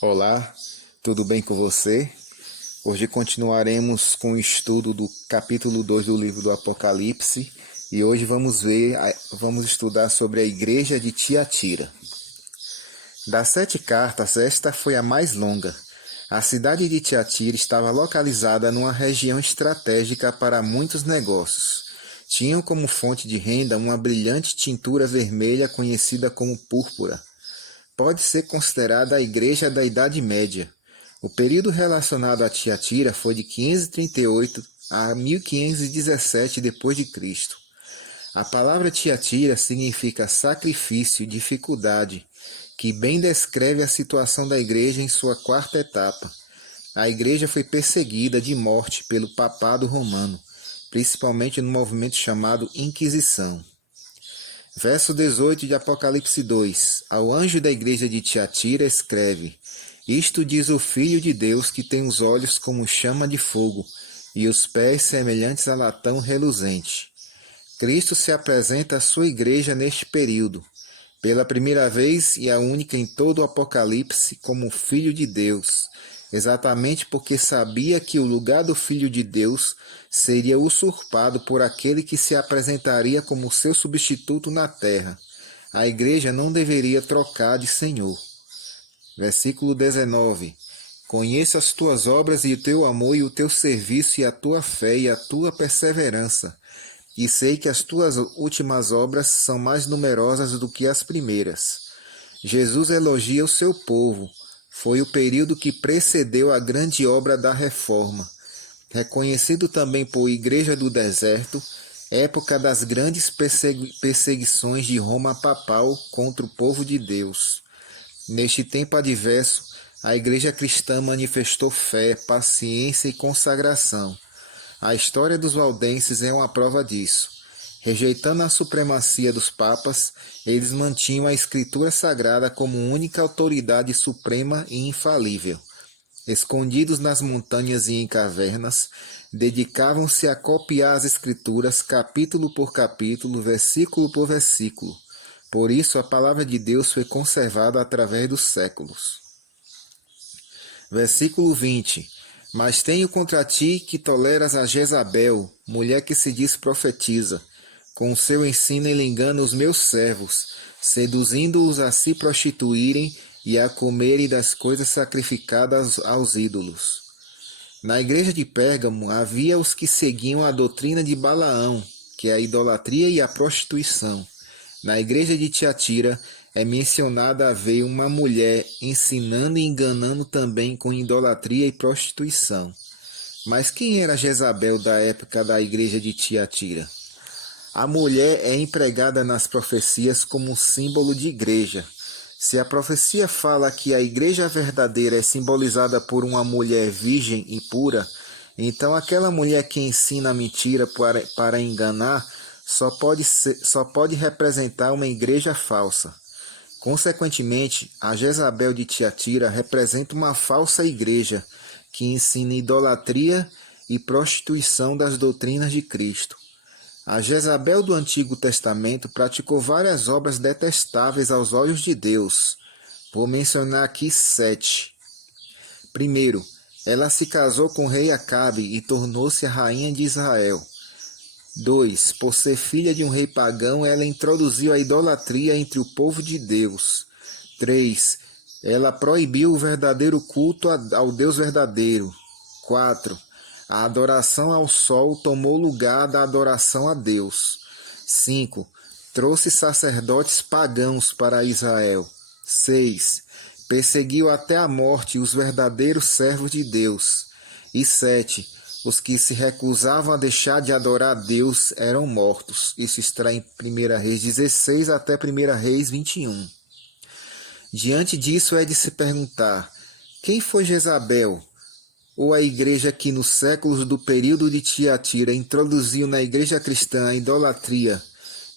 Olá, tudo bem com você? Hoje continuaremos com o estudo do capítulo 2 do livro do Apocalipse e hoje vamos estudar sobre a igreja de Tiatira. Das 7 cartas, esta foi a mais longa. A cidade de Tiatira estava localizada numa região estratégica para muitos negócios. Tinham como fonte de renda uma brilhante tintura vermelha conhecida como púrpura. Pode ser considerada a igreja da Idade Média. O período relacionado a Tiatira foi de 538 a 1517 d.C. A palavra Tiatira significa sacrifício, dificuldade, que bem descreve a situação da igreja em sua quarta etapa. A igreja foi perseguida de morte pelo papado romano, principalmente no movimento chamado Inquisição. Verso 18 de Apocalipse 2. Ao anjo da igreja de Tiatira escreve: Isto diz o Filho de Deus, que tem os olhos como chama de fogo e os pés semelhantes a latão reluzente. Cristo se apresenta à sua igreja neste período, pela primeira vez e a única em todo o Apocalipse, como Filho de Deus, exatamente porque sabia que o lugar do Filho de Deus seria usurpado por aquele que se apresentaria como seu substituto na terra. A igreja não deveria trocar de Senhor. Versículo 19. Conheço as tuas obras e o teu amor e o teu serviço e a tua fé e a tua perseverança. E sei que as tuas últimas obras são mais numerosas do que as primeiras. Jesus elogia o seu povo. Foi o período que precedeu a grande obra da reforma. Reconhecido também por Igreja do Deserto, época das grandes perseguições de Roma papal contra o povo de Deus. Neste tempo adverso, a Igreja cristã manifestou fé, paciência e consagração. A história dos valdenses é uma prova disso. Rejeitando a supremacia dos papas, eles mantinham a Escritura Sagrada como única autoridade suprema e infalível. Escondidos nas montanhas e em cavernas, dedicavam-se a copiar as Escrituras capítulo por capítulo, versículo por versículo. Por isso, a palavra de Deus foi conservada através dos séculos. Versículo 20. Mas tenho contra ti que toleras a Jezabel, mulher que se diz profetiza. Com o seu ensino ele engana os meus servos, seduzindo-os a se prostituírem e a comerem das coisas sacrificadas aos ídolos. Na igreja de Pérgamo havia os que seguiam a doutrina de Balaão, que é a idolatria e a prostituição. Na igreja de Tiatira é mencionada haver uma mulher ensinando e enganando também com idolatria e prostituição. Mas quem era Jezabel da época da igreja de Tiatira? A mulher é empregada nas profecias como um símbolo de igreja. Se a profecia fala que a igreja verdadeira é simbolizada por uma mulher virgem e pura, então aquela mulher que ensina a mentira para enganar só pode representar uma igreja falsa. Consequentemente, a Jezabel de Tiatira representa uma falsa igreja que ensina idolatria e prostituição das doutrinas de Cristo. A Jezabel do Antigo Testamento praticou várias obras detestáveis aos olhos de Deus. Vou mencionar aqui 7. Primeiro, ela se casou com o rei Acabe e tornou-se a rainha de Israel. 2. Por ser filha de um rei pagão, ela introduziu a idolatria entre o povo de Deus. 3. Ela proibiu o verdadeiro culto ao Deus verdadeiro. 4. A adoração ao sol tomou lugar da adoração a Deus. 5. Trouxe sacerdotes pagãos para Israel. 6. Perseguiu até a morte os verdadeiros servos de Deus. E 7. Os que se recusavam a deixar de adorar a Deus eram mortos. Isso está em 1 Reis 16 até 1 Reis 21. Diante disso é de se perguntar: quem foi Jezabel? Ou a igreja que nos séculos do período de Tiatira introduziu na igreja cristã a idolatria,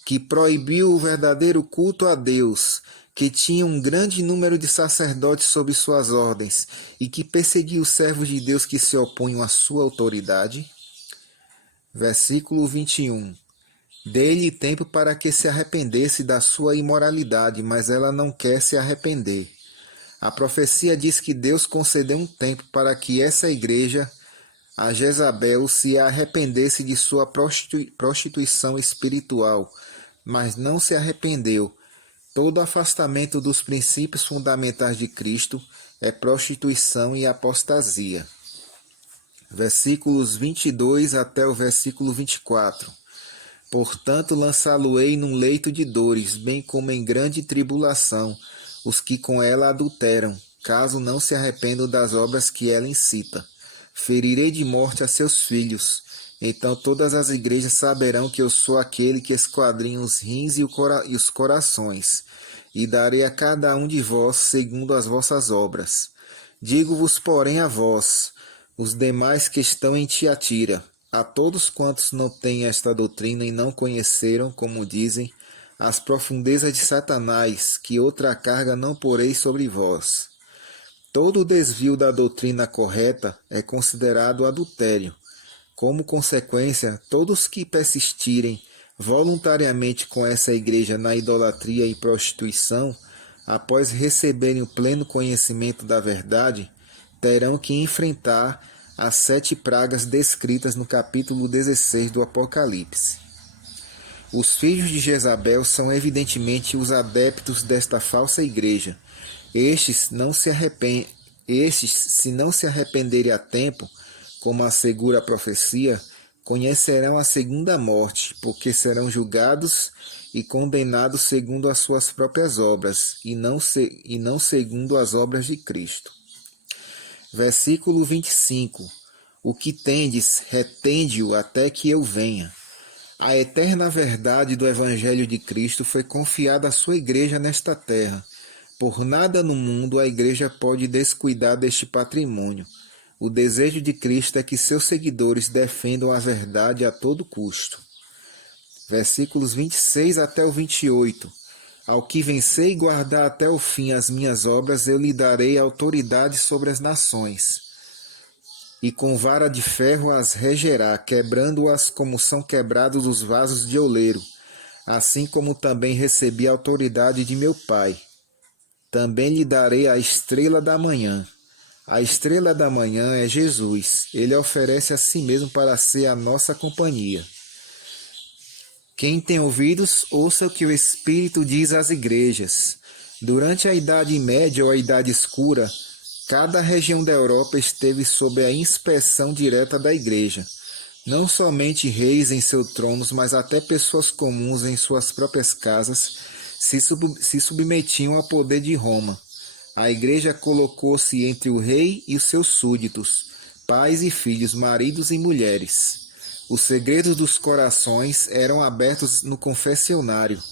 que proibiu o verdadeiro culto a Deus, que tinha um grande número de sacerdotes sob suas ordens e que perseguiu os servos de Deus que se opunham à sua autoridade? Versículo 21. Dê-lhe tempo para que se arrependesse da sua imoralidade, mas ela não quer se arrepender. A profecia diz que Deus concedeu um tempo para que essa igreja, a Jezabel, se arrependesse de sua prostituição espiritual, mas não se arrependeu. Todo afastamento dos princípios fundamentais de Cristo é prostituição e apostasia. Versículos 22 até o versículo 24. Portanto, lançá-lo-ei num leito de dores, bem como em grande tribulação, os que com ela adulteram, caso não se arrependam das obras que ela incita. Ferirei de morte a seus filhos. Então todas as igrejas saberão que eu sou aquele que esquadrinha os rins e os corações, e darei a cada um de vós segundo as vossas obras. Digo-vos, porém, a vós, os demais que estão em Tiatira, a todos quantos não têm esta doutrina e não conheceram, como dizem, as profundezas de Satanás, que outra carga não porei sobre vós. Todo o desvio da doutrina correta é considerado adultério. Como consequência, todos que persistirem voluntariamente com essa igreja na idolatria e prostituição, após receberem o pleno conhecimento da verdade, terão que enfrentar as 7 pragas descritas no capítulo 16 do Apocalipse. Os filhos de Jezabel são evidentemente os adeptos desta falsa igreja. Estes, se não se arrependerem a tempo, como assegura a profecia, conhecerão a segunda morte, porque serão julgados e condenados segundo as suas próprias obras, e não segundo as obras de Cristo. Versículo 25. O que tendes, retende-o até que eu venha. A eterna verdade do Evangelho de Cristo foi confiada à sua igreja nesta terra. Por nada no mundo a igreja pode descuidar deste patrimônio. O desejo de Cristo é que seus seguidores defendam a verdade a todo custo. Versículos 26 até o 28. Ao que vencer e guardar até o fim as minhas obras, eu lhe darei autoridade sobre as nações. E com vara de ferro as regerá, quebrando-as como são quebrados os vasos de oleiro, assim como também recebi a autoridade de meu Pai. Também lhe darei a estrela da manhã. A estrela da manhã é Jesus. Ele oferece a si mesmo para ser a nossa companhia. Quem tem ouvidos, ouça o que o Espírito diz às igrejas. Durante a Idade Média ou a Idade Escura, cada região da Europa esteve sob a inspeção direta da igreja. Não somente reis em seus tronos, mas até pessoas comuns em suas próprias casas se submetiam ao poder de Roma. A igreja colocou-se entre o rei e os seus súditos, pais e filhos, maridos e mulheres. Os segredos dos corações eram abertos no confessionário.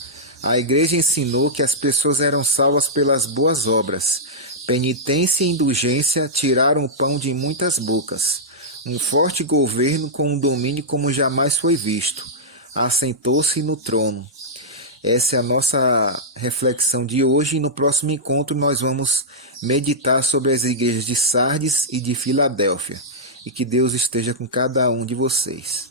A igreja ensinou que as pessoas eram salvas pelas boas obras. Penitência e indulgência tiraram o pão de muitas bocas. Um forte governo com um domínio como jamais foi visto. Assentou-se no trono. Essa é a nossa reflexão de hoje e no próximo encontro nós vamos meditar sobre as igrejas de Sardes e de Filadélfia. E que Deus esteja com cada um de vocês.